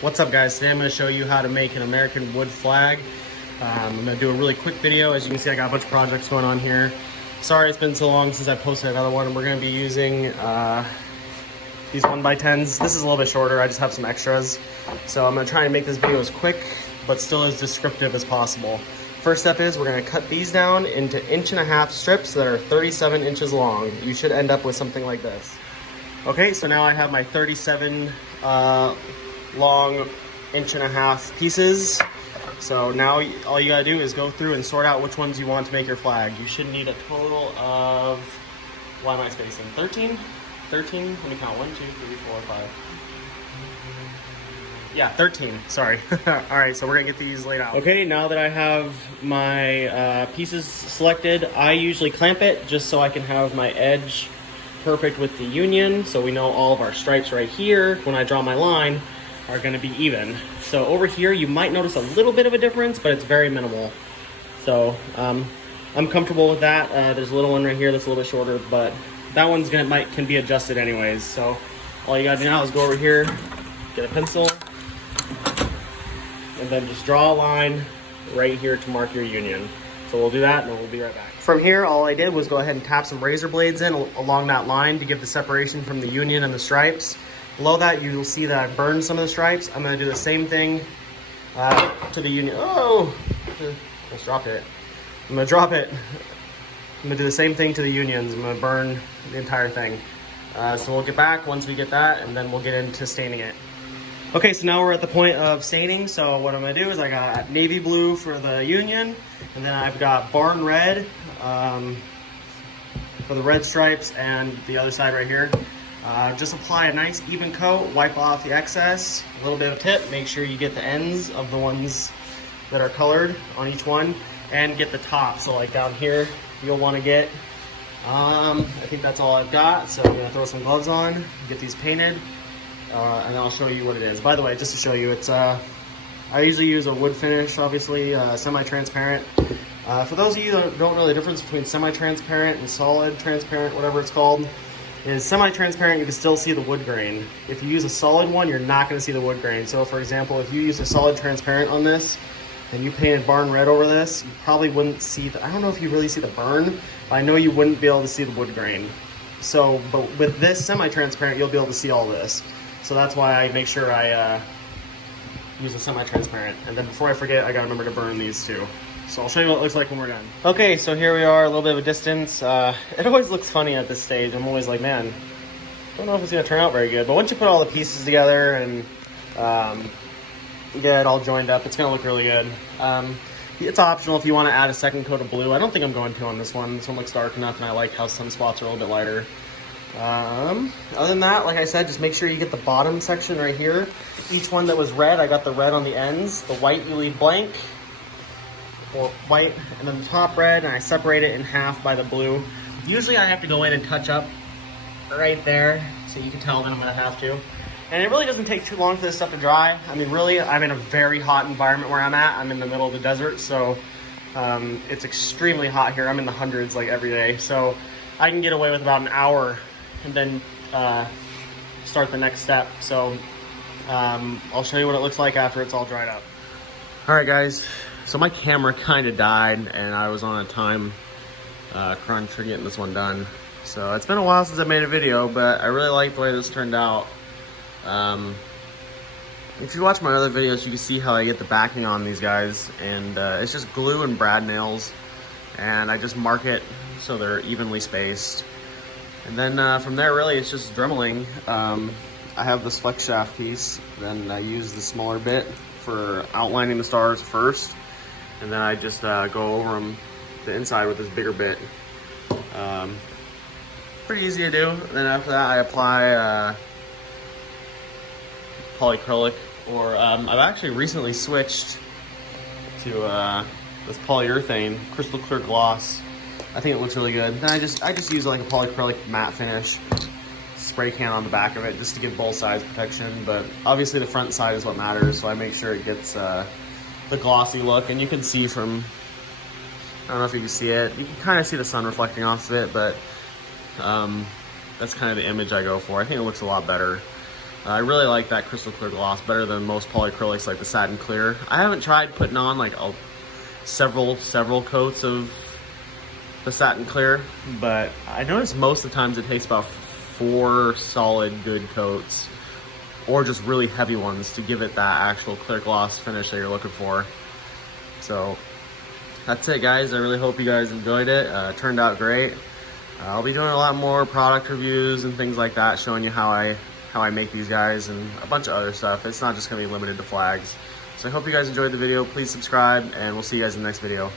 What's up, guys? Today I'm going to show you how to make an American wood flag. I'm going to do a really quick video. As you can see, I got a bunch of projects going on here. Sorry it's been so long since I posted another one. We're going to be using these 1x10s. This is a little bit shorter. I just have some extras. So I'm going to try and make this video as quick but still as descriptive as possible. First step is we're going to cut these down into 1.5 inch strips that are 37 inches long. You should end up with something like this. Okay, so now I have my 37 long 1.5 inch pieces. So now all you gotta do is go through and sort out which ones you want to make your flag. You should need a total of, why am I spacing? 13? 13? Let me count. 1, 2, 3, 4, 5. Yeah, 13, sorry. All right, so we're gonna get these laid out. Okay, now that I have my pieces selected, I usually clamp it just so I can have my edge perfect with the union, so we know all of our stripes right here, when I draw my line, are going to be even. So over here you might notice a little bit of a difference, but it's very minimal. So I'm comfortable with that. There's a little one right here that's a little bit shorter, but that one's can be adjusted anyways. So all you got to do now is go over here, get a pencil, and then just draw a line right here to mark your union. So we'll do that and then we'll be right back. From here, all I did was go ahead and tap some razor blades in along that line to give the separation from the union and the stripes. Below that, you'll see that I've burned some of the stripes. I'm going to do the same thing to the union. Oh, almost dropped it. I'm going to drop it. I'm going to do the same thing to the unions. I'm going to burn the entire thing. So we'll get back once we get that, and then we'll get into staining it. Okay, so now we're at the point of staining. So what I'm going to do is I got navy blue for the union, and then I've got barn red for the red stripes and the other side right here. Just apply a nice even coat, wipe off the excess, a little bit of tip, make sure you get the ends of the ones that are colored on each one, and get the top. So like down here, you'll want to get, I think that's all I've got. So I'm going to throw some gloves on, get these painted, and I'll show you what it is. By the way, just to show you, it's I usually use a wood finish, obviously, semi-transparent. For those of you that don't know the difference between semi-transparent and solid transparent, whatever it's called, is semi-transparent, you can still see the wood grain. If you use a solid one, you're not going to see the wood grain. So for example, if you use a solid transparent on this and you painted barn red over this, you probably wouldn't see I don't know if you really see the burn, but I know you wouldn't be able to see the wood grain. So, but with this semi-transparent, you'll be able to see all this. So that's why I make sure I use a semi-transparent. And then before I forget, I gotta remember to burn these too. So I'll show you what it looks like when we're done. Okay, so here we are, a little bit of a distance. It always looks funny at this stage. I'm always like, man, don't know if it's gonna turn out very good. But once you put all the pieces together and get it all joined up, it's gonna look really good. It's optional if you wanna add a second coat of blue. I don't think I'm going to on this one. This one looks dark enough and I like how some spots are a little bit lighter. Other than that, like I said, just make sure you get the bottom section right here. Each one that was red, I got the red on the ends. The white you leave blank, or white, and then the top red, and I separate it in half by the blue. Usually I have to go in and touch up right there, so you can tell that I'm gonna have to. And it really doesn't take too long for this stuff to dry. I mean, really, I'm in a very hot environment where I'm at. I'm in the middle of the desert, so it's extremely hot here. I'm in the hundreds like every day, so I can get away with about an hour and then start the next step. So I'll show you what it looks like after it's all dried up. All right, guys. So my camera kind of died and I was on a time crunch for getting this one done. So it's been a while since I made a video, but I really like the way this turned out. If you watch my other videos, you can see how I get the backing on these guys, and it's just glue and brad nails, and I just mark it so they're evenly spaced. And then from there, really, it's just dremeling. I have this flex shaft piece, then I use the smaller bit for outlining the stars first. And then I just go over them, the inside with this bigger bit. Pretty easy to do. And then after that, I apply polyacrylic, or I've actually recently switched to this polyurethane crystal clear gloss. I think it looks really good. Then I just use like a polyacrylic matte finish, spray can on the back of it just to give both sides protection. But obviously the front side is what matters, so I make sure it gets the glossy look. And you can see from, I don't know if you can see it, you can kind of see the sun reflecting off of it, but that's kind of the image I go for. I think it looks a lot better. I really like that crystal clear gloss better than most polyacrylics like the satin clear. I haven't tried putting on like several coats of the satin clear, but I notice most of the times it takes about 4 solid good coats or just really heavy ones to give it that actual clear gloss finish that you're looking for. So that's it, guys. I really hope you guys enjoyed it. It turned out great. I'll be doing a lot more product reviews and things like that, showing you how I make these guys and a bunch of other stuff. It's not just gonna be limited to flags. So I hope you guys enjoyed the video. Please subscribe, and we'll see you guys in the next video.